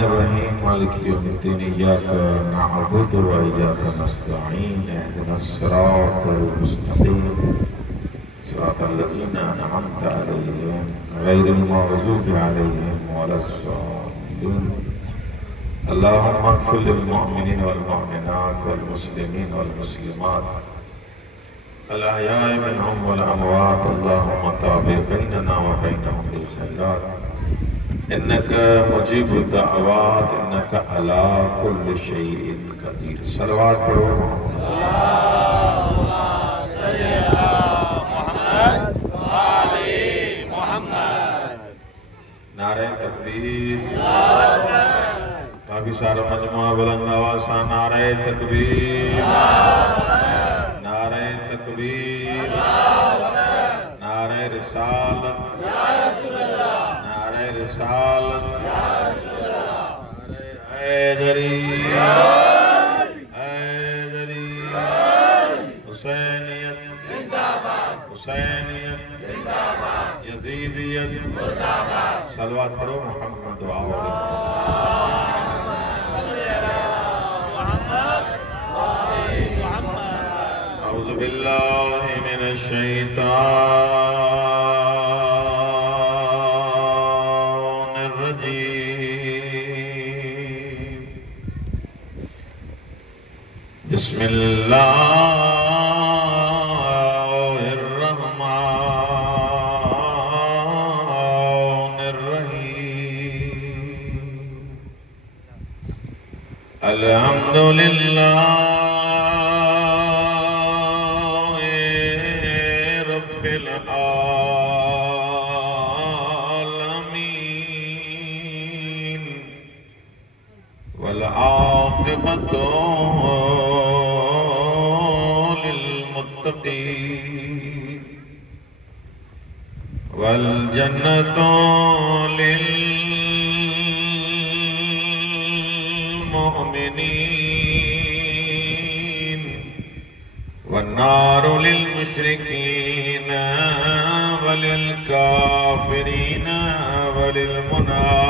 रहमान मालिक यौमिद्दीन इय्याका नअबुदु व इय्याका नस्तईन इहदिनस सिरातल मुस्तक़ीम सिरातल लज़ीना अनअमता अलैहिम गैरिल मग़ज़ूबि अलैहिम वलस्सालिन। अल्लाहुम्मा इग़फ़िर लिल मुअमिनीन वल मुअमिनात वल मुस्लिमीन वल मुस्लिमात अल अहयाइ मिनहुम वल अमवात। अल्लाहुम्मा ताबि बैनना व बैनहुम बिल खैरात इन्नका मुजीबुद दाअवात इन्नका अला कुल्लि शैइन कदीर। सलवात पढ़ो। अल्लाहुम्मा सल्लि अला मुहम्मद व आले मुहम्मद। नारे तकबीर। काफी सारा मजमा बुलंद आवाज से नारे तकबीर, नारे तकबीर, नारे रिसालत, नारे रिसालत, नारे हैदरी, हैदरी, हुसैनियत जिंदाबाद, हुसैनियत जिंदाबाद, यजीदियत जिंदाबाद। सलवात पढ़ो। मोहम्मद व आले अऊज़ु बिल्लाहि मिनश शैतानिर रजीम। बिस्मिल्लाहिर रहमानिर रहीम। अल्हम्दुलिल्लाह रब्बिल आलमीन वल आक़िबतु लिल मुत्तक़ीन वल जन्नतु लिल मुमिनीन वन्नारु लिल मुशरिकीन वलिल काफिरीन वलिल मुनाफिकीन।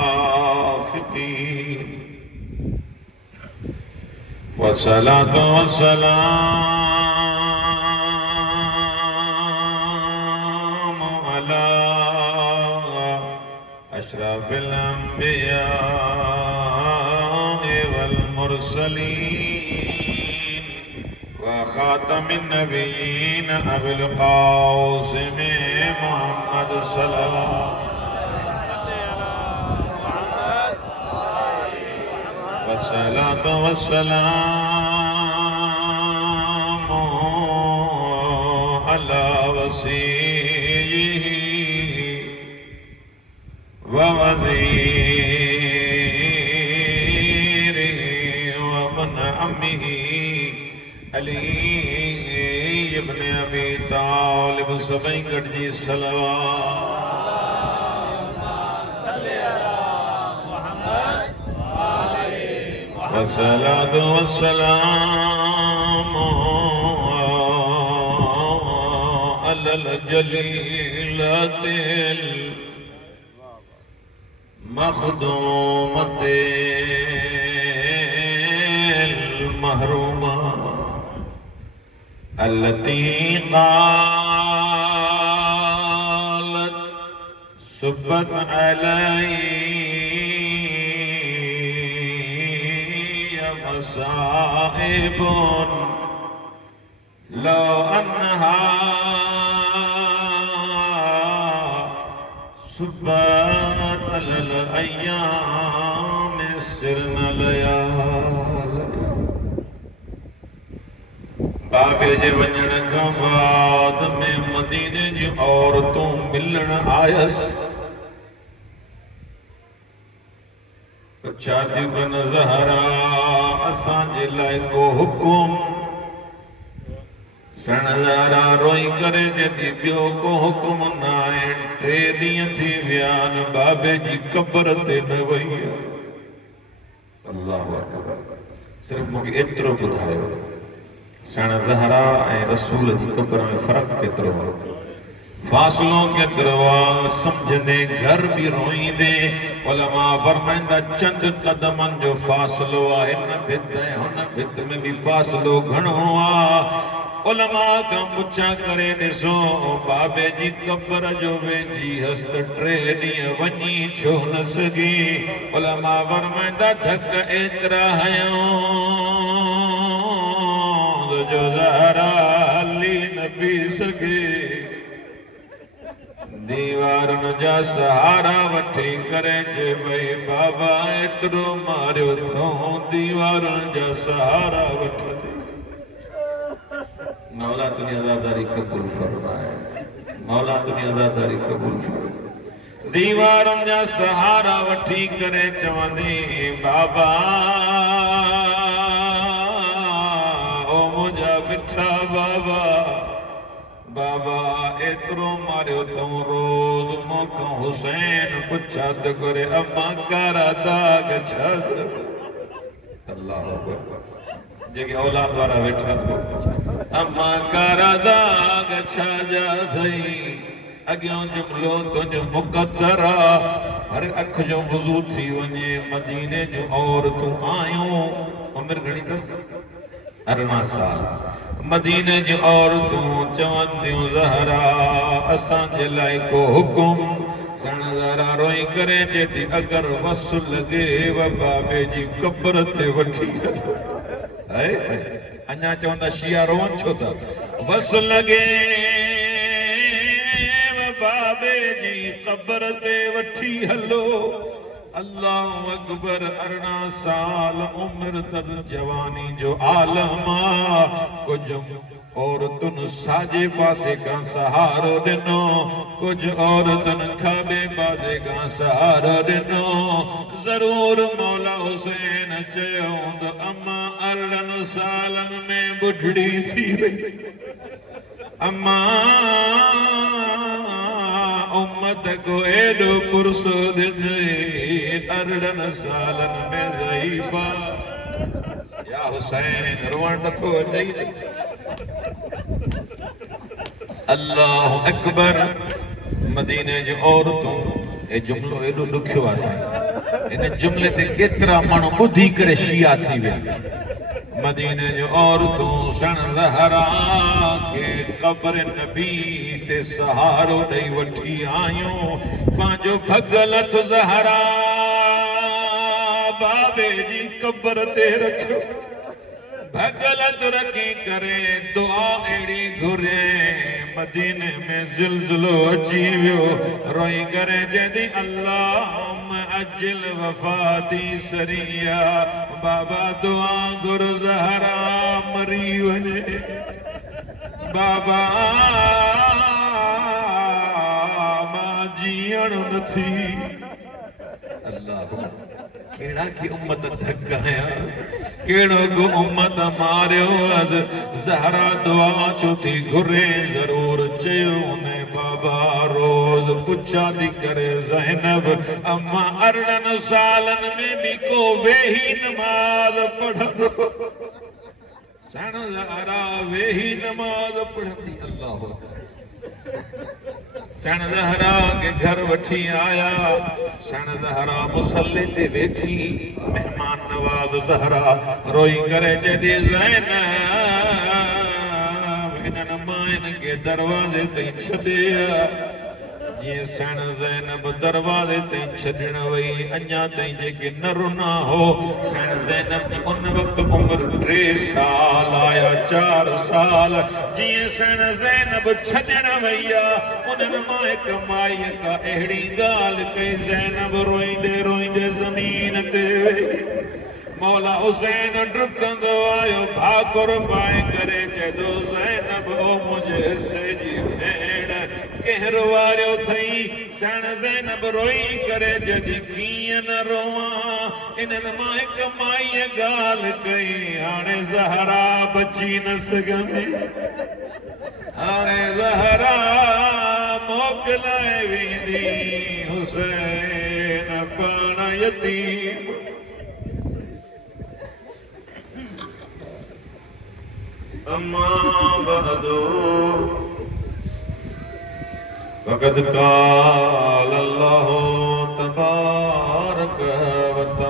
वस्सलातु वस्सलामु अला अशरफिल अंबिया वल मुरसलीन व खातमिन नबिय्यीन अबिल क़ासिम मुहम्मद सल्लल्लाहु वस्सलातु वस्सलामु अला वसीय्यिही व वज़ीरिही व इब्न अम्मिही अली इब्न अबी तालिब। सभई गॾिजी सलवात। वस्सलातु वस्सलामु अलल जलीलतिल मख़दूमतिल महरूमा अल्लती क़ालत सुब्बत अलैया मसाइबुन लौ अन्हा सुब्बत अलल अय्याम सिरन लयाल। बाबे जे वञण खां बाद में मदीने जी औरतूं मिलण आयस। छाती कन ज़हरा असांजे लाइ को हुकुम। सण ज़हरा रोई करे चेती ॿियो को हुकुम न आहे। 3 ॾींहं थी विया आहिनि बाबे जी क़ब्र ते न वई आहे। अल्लाहु अकबर। सिर्फ़ मूंखे एतिरो ॿुधायो, सण ज़हरा ऐं रसूल जी क़ब्र में फ़र्क़ु केतिरो आहे? फासलों के दरवाज़ समझने घर भी रोईंदे उलमा फरमाइंदा चंद कदमन जो फासलो आहे न भित है हुन भित में भी फासलो घणो आ उलमा का पुछा करे ॾिसो बाबे जी कब्र जो वेझी हस्त 3 ॾींहं वञी छो न सघी उलमा फरमाइंदा धक एतिरा हयो जो ज़हरा हली न पी सघे दीवारन जा सहारा वठी करे जे भई बाबा एतिरो मारियो थो दीवारन जा सहारा वठंदे मौला तुनी अदादारी कबूल फरमाए मौला तुनी अदादारी कबूल फरमाए दीवारन जा सहारा वठी करे चवंदी बाबा ओ मुंहिंजा मिठा बाबा बाबा एतिरो मारियो तूं रोज़ मूंखां हुसैन पुछा त करे अम्मा कारा दाग छा अल्लाह जेके औलाद वारा वेठा अम्मा कारा दाग छा जा थई अॻियां जुमिलो तुंहिंजो मुक़दर आ हर अख जो वुज़ू थी वञे मदीने जूं औरतूं आयूं उमिरि घणी अथसि 18 साल मदीने जी औरतूं चवंदियूं ज़हरा असांजे लाइ को हुकुम सण ज़हरा रोई करे चेती अगरि वस लॻे बाबे जी कब्र ते वठी हलो अञा चवंदा शिया रोवन छो था वस लॻे बाबे जी कब्र ते वठी हलो अल्लाह अकबर 18 साल उम्र तद जवानी जो आलम कुछ औरतुन साजे पासे का सहारो दिनो कुछ औरतुन खाबे पासे का सहारो दिनो जरूर मौला हुसैन चयो तो अम्मा 18 सालन में बुढ़ड़ी थी वई अम्मा उम्मत को एडो पुरसो दिने 18 सालन में ज़ईफा या हुसैन रोवण नथो अचे अल्लाह अकबर मदीने जी औरतूं ए जुमलो एडो ॾुखियो आहे इन जुमले ते केतिरा माण्हू ॿुधी करे शिया थी विया मदीने जो औरतूं सण ज़हरा के कब्र नबी ते सहारो ॾेई वठी आयूं पंहिंजो भॻल हथ ज़हरा बाबे जी कब्र ते रखियो भॻल हथ रखी करे दुआ अहिड़ी घुरे मदीने में ज़िलज़िलो अची वियो रोई करे जदी अल्लाह अजल वफाती सरिया बाबा दुआ गुर ज़हरा मरी वञे बाबा मां जीअण नथी अल्लाह केड़ा की उम्मत धक आया केड़ो को उम्मत मारियो अज ज़हरा दुआ छो थी घुरे जरूर चयो ने बाबा रोज पुछा दी करे ज़ैनब अम्मा 18 सालन में भी को वेही नमाज पढ़ंदो सण ज़हरा वेही नमाज पढ़ंदी अल्लाह सण ज़हरा के घर वठी आया सण ज़हरा मुसल्ले ते वेठी मेहमान नवाज ज़हरा रोई करे जदी ज़ैनब इन्हनि माइन के दरवाजे ते छॾिया जीअं सण ज़ैनब दरवाजे ते छॾण वई अञा ताईं जेके न रुना हो सण ज़ैनब जी उन वक़्तु उमिरि 3 साल आया 4 साल जीअं सण ज़ैनब छॾण वई आहे उन्हनि मां हिकु माईअ का अहिड़ी ॻाल्हि कई ज़ैनब रोईंदे रोईंदे ज़मीन ते वेही मौला हुसैन डुकंदो आयो भाकुर पाए करे चएदो ज़ैनब ओ मुंहिंजे हिसे जी भेण कहर वारियो थई सण ज़ैनब रोई करे जदी कीअं न रोवां इन्हनि मां हिकु माईअ ॻाल्हि कई हाणे ज़हरा बची न सघंदी हाणे ज़हरा मोकिलाए वेंदी हुसैन पाण यतीम अम्मा बहदो वक़द क़ाल अल्लाहु